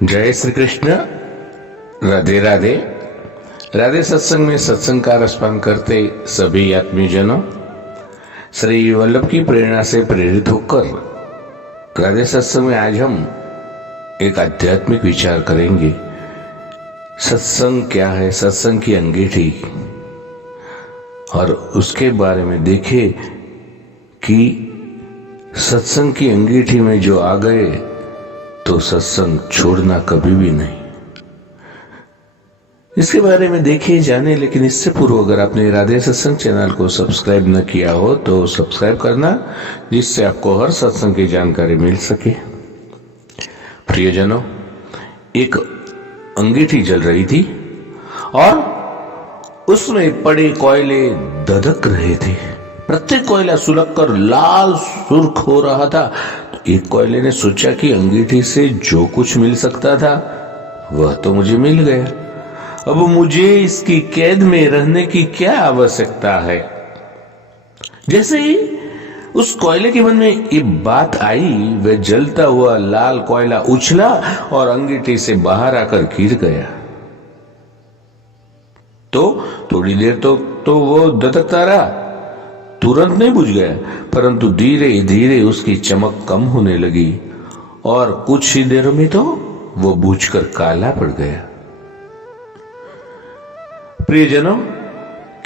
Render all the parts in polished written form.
जय श्री कृष्ण। राधे राधे। राधे सत्संग में सत्संग का रसपान करते सभी आत्मीजनों, श्री वल्लभ की प्रेरणा से प्रेरित होकर राधे सत्संग में आज हम एक आध्यात्मिक विचार करेंगे। सत्संग क्या है, सत्संग की अंगीठी, और उसके बारे में देखें कि सत्संग की अंगीठी में जो आ गए तो सत्संग छोड़ना कभी भी नहीं। इसके बारे में देखिए, जाने। लेकिन इससे पूर्व अगर आपने राधे सत्संग चैनल को सब्सक्राइब न किया हो तो सब्सक्राइब करना, जिससे आपको हर सत्संग की जानकारी मिल सके। प्रियजनों, एक अंगीठी जल रही थी और उसमें पड़े कोयले धधक रहे थे। प्रत्येक कोयला सुलग कर लाल सुर्ख हो रहा था। एक कोयले ने सोचा कि अंगीठी से जो कुछ मिल सकता था वह तो मुझे मिल गया, अब मुझे इसकी कैद में रहने की क्या आवश्यकता है। जैसे ही उस कोयले के मन में ये बात आई, वह जलता हुआ लाल कोयला उछला और अंगीठी से बाहर आकर गिर गया। तो थोड़ी देर तो वो धधकता रहा, तुरंत नहीं बुझ गया, परंतु धीरे धीरे उसकी चमक कम होने लगी और कुछ ही देर में तो वो बुझकर काला पड़ गया। प्रियजनों,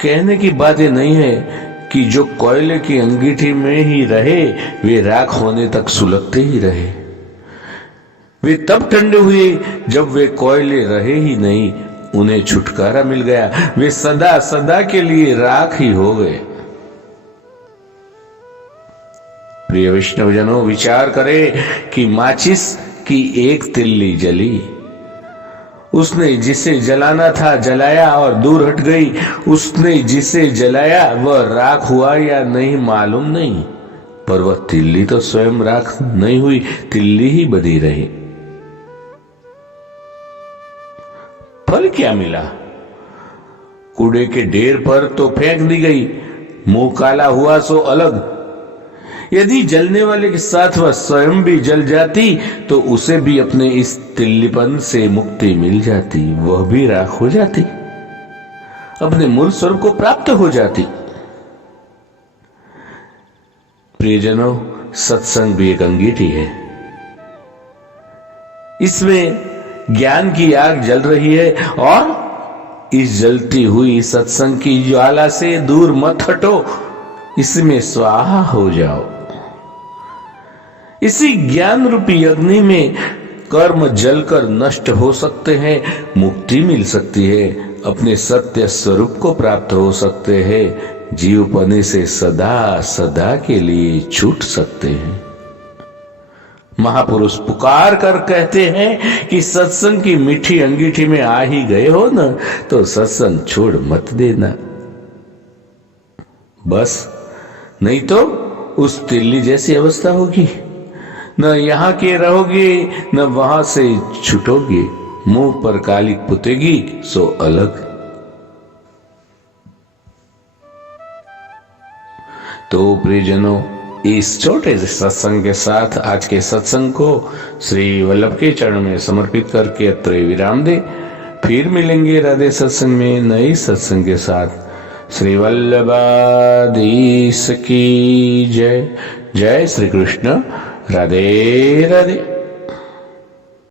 कहने की बात ये नहीं है कि जो कोयले की अंगीठी में ही रहे वे राख होने तक सुलगते ही रहे। वे तब ठंडे हुए जब वे कोयले रहे ही नहीं, उन्हें छुटकारा मिल गया, वे सदा सदा के लिए राख ही हो गए। प्रिय वैष्णवजनों, विचार करें कि माचिस की एक तिल्ली जली, उसने जिसे जलाना था जलाया और दूर हट गई। उसने जिसे जलाया वह राख हुआ या नहीं मालूम नहीं, पर वह तिल्ली तो स्वयं राख नहीं हुई, तिल्ली ही बनी रही। फल क्या मिला? कूड़े के ढेर पर तो फेंक दी गई, मुंह काला हुआ सो अलग। यदि जलने वाले के साथ वह स्वयं भी जल जाती तो उसे भी अपने इस तिल्लीपन से मुक्ति मिल जाती, वह भी राख हो जाती, अपने मूल स्वरूप को प्राप्त हो जाती। प्रियजनों, सत्संग भी एक अंगीठी है। इसमें ज्ञान की आग जल रही है और इस जलती हुई सत्संग की ज्वाला से दूर मत हटो, इसमें स्वाहा हो जाओ। इसी ज्ञान रूपी अग्नि में कर्म जलकर नष्ट हो सकते हैं, मुक्ति मिल सकती है, अपने सत्य स्वरूप को प्राप्त हो सकते हैं, जीवपने से सदा सदा के लिए छूट सकते हैं। महापुरुष पुकार कर कहते हैं कि सत्संग की मीठी अंगीठी में आ ही गए हो न, तो सत्संग छोड़ मत देना, बस नहीं तो उस तिल्ली जैसी अवस्था होगी। न यहां के रहोगे न वहां से छूटोगे, मुंह पर कालिक पुतेगी सो अलग। तो प्रियजनों, इस छोटे से सत्संग के साथ आज के सत्संग को श्री वल्लभ के चरण में समर्पित करके अत्र विराम दे। फिर मिलेंगे राधे सत्संग में नई सत्संग के साथ। श्री वल्लभाधीश की जय। जय श्री कृष्ण। राधे राधे।